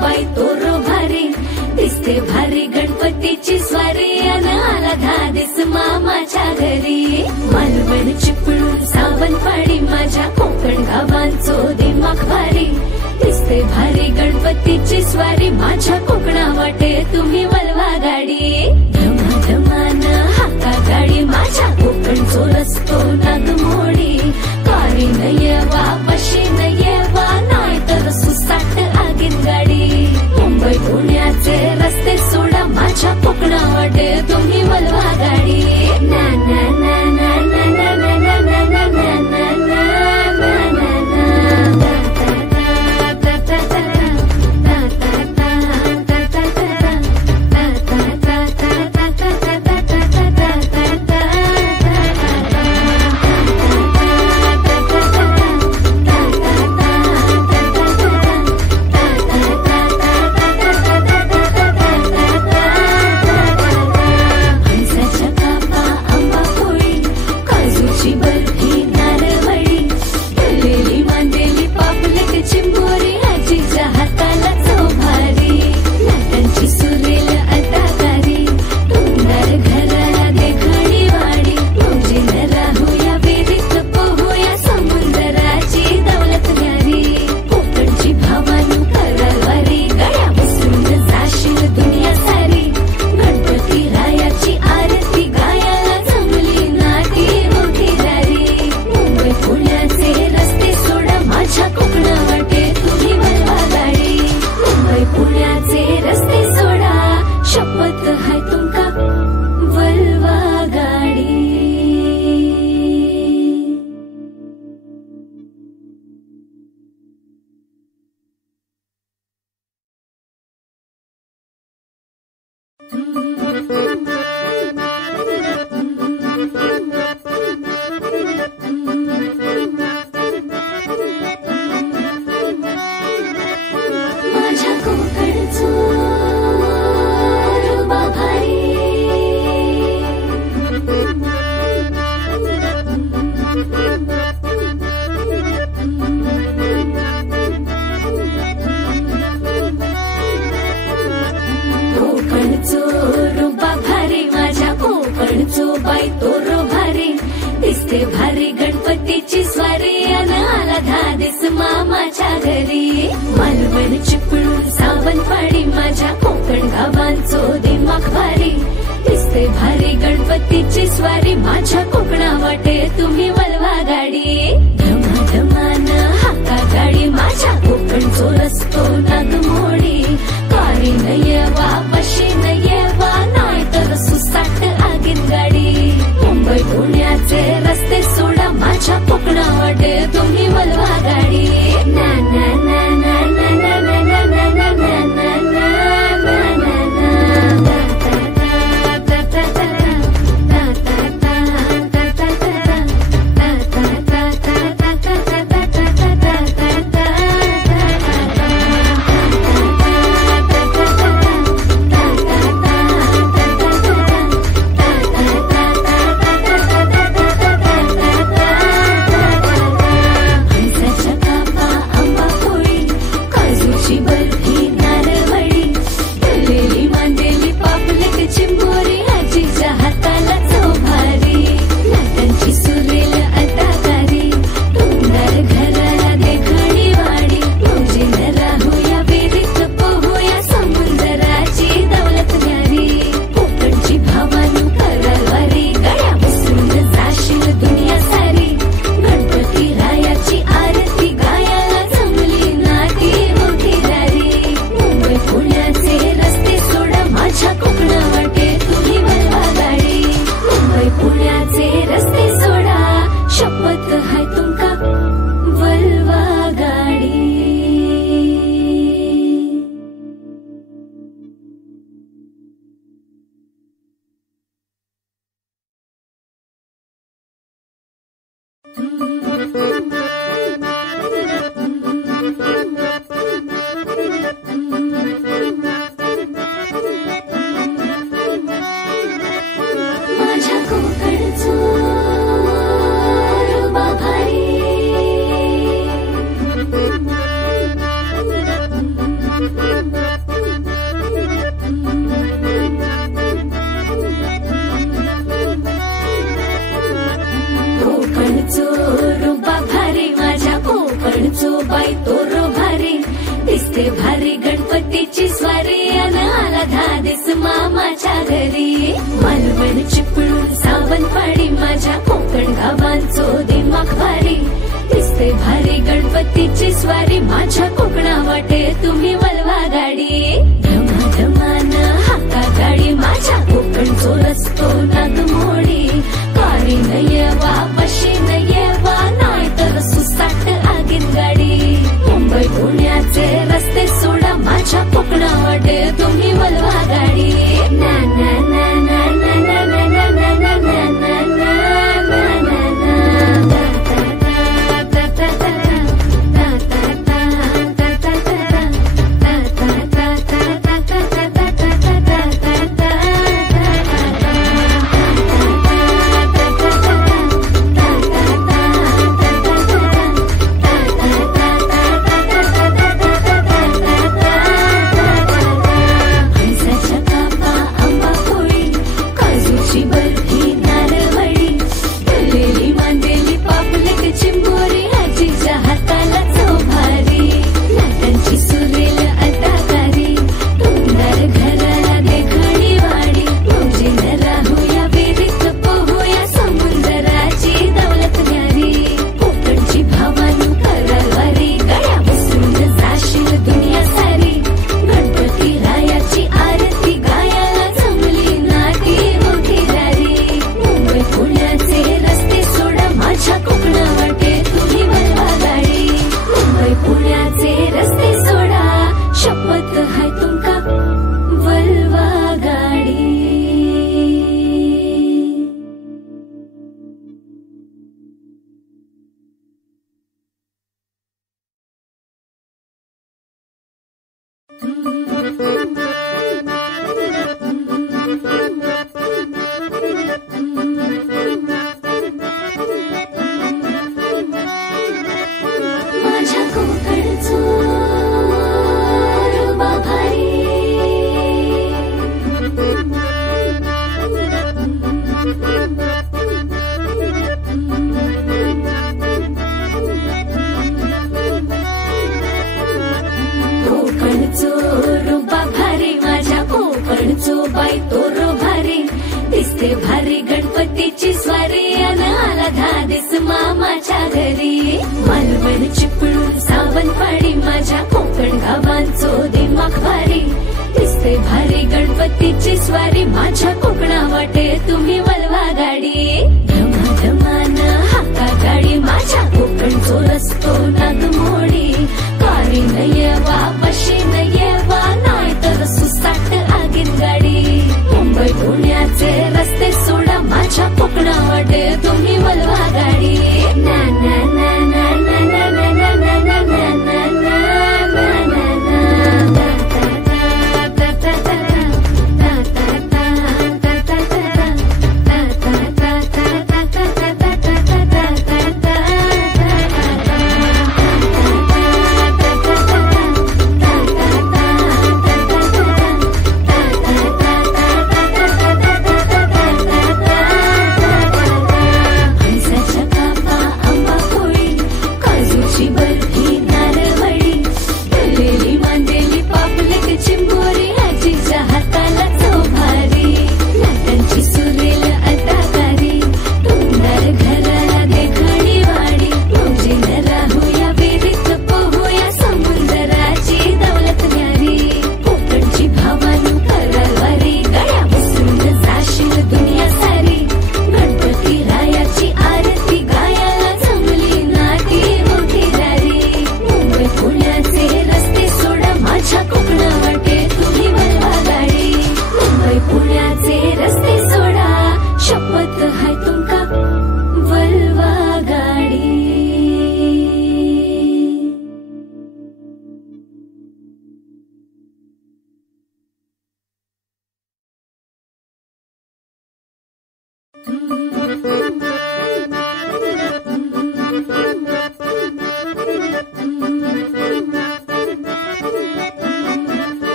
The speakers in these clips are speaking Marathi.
बाई तोर भारी दिसते भारी गणपतीची स्वारी अन आला धादिस मामाच्या घरी मालवण चिपळूण सावंतवाडी माझ्या कोकण गावांचो दिमाग भारी दिसते भारी गणपतीची स्वारी माझ्या कोकणा वाटे तुम्ही वलवा गाडी धमा धमान हाका गाडी माझ्या कोकणचो रस्तो नागमोडी कारी नयवा पशी नयवा नाही तर सुसाट आगीन गाडी मुंबई पुण्याचे रस्ते सोडा माझ्या कोकणा वाटे तुम्ही वलवा गाडी ना ना ना ना ना ना ना ना ना ना ना बाई तोरो भारी दिसते भारी गणपतीची स्वारी अन आला धादिस मामाच्या घरी मालवण चिपळूण सावंतवाडी माझ्या कोकण गावांचो दिमाग भारी दिसते भारी गणपतीची स्वारी माझ्या कोकणा वाटे तुम्ही वलवा गाडी धमाधमान हाका गाडी माझ्या कोकणचो रस्तो नागमोडी कारी नयवा पशी नयवा नाही तर सुसाट आगीन गाडी मुंबई पुण्याचे रस्ते सोडा माझ्या कोकणा वाटे तुम्ही वलवा गाडी ना ना ना ना ना ना ना ना ना ना ना बाई तोरो भारी दिसते भारी गणपतीची स्वारी अन आला धादिस मामाच्या घरी मालवण चिपळूण सावंतवाडी माझ्या कोकण गावांचो दिमाग भारी दिसते भारी गणपतीची स्वारी माझ्या कोकणा वाटे तुम्ही वलवा गाडी धमाधमान हाका गाडी माझ्या कोकणचो रस्तो नागमोडी कारी नयवा पशी नयवा नाही तर सुसाट आगीन गाडी मुंबई पुण्याचे रस्ते सोडा माझ्या कोकणा वाटे तुम्ही वलवा गाडी ना ना ना ना ना ना ना ना ना ना ना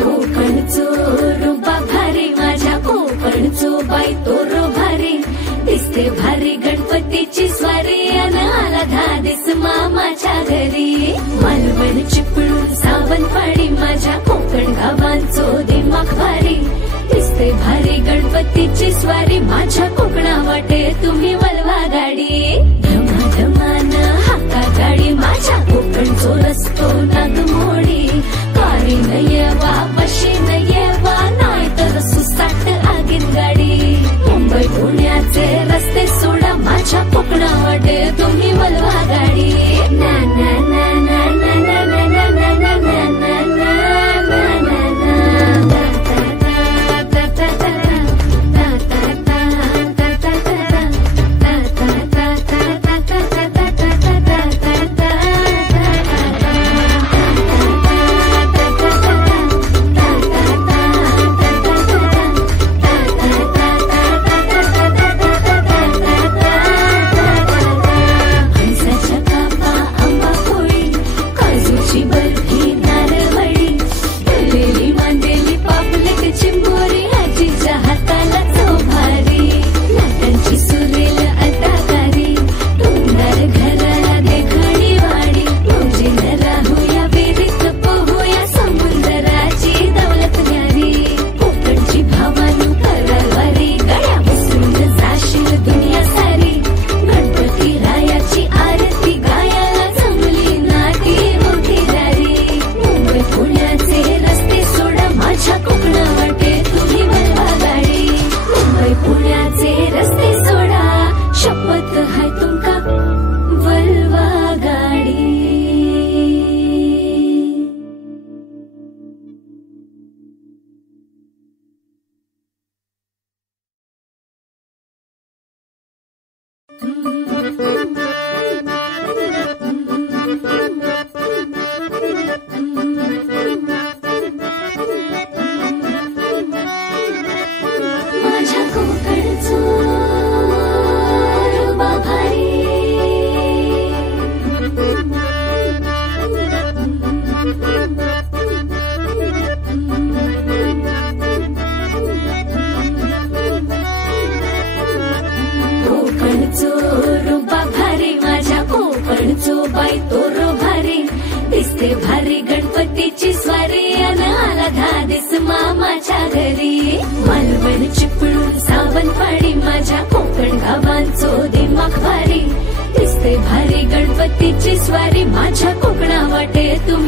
कोकणचो रुबा भारी माझ्या कोकणचो बाई तोरो भारी दिसते भारी गणपतीची स्वारी अन आला धादिस मामाच्या घरी मालवण चिपळूण सावंतवाडी माझ्या कोकण गावांचो दिमाग भारी दिसते भारी गणपतीची स्वारी माझ्या कोकणा वाटे तुम्ही वलवा गाडी धमाधमान हाका गाडी माझ्या कोकणचो रस्तो नागमोडी कारी नयवा बशी नयवा नाही तर सुसाट आगीन गाडी मुंबई पुण्याचे रस्ते सोडा माझ्या कोकणा वाटे तुम्ही वलवा गाडी ना ना ना ना ना ना ना ना ना ना ना ना ना बाई तोरो भारी दिसते भारी गणपतीची स्वारी अन आला धादिस मामाच्या घरी मालवण चिपळूण सावंतवाडी माझ्या कोकण गावांचो दिमाग भारी दिसते भारी गणपतीची स्वारी माझ्या कोकणा वाटे तुम्ही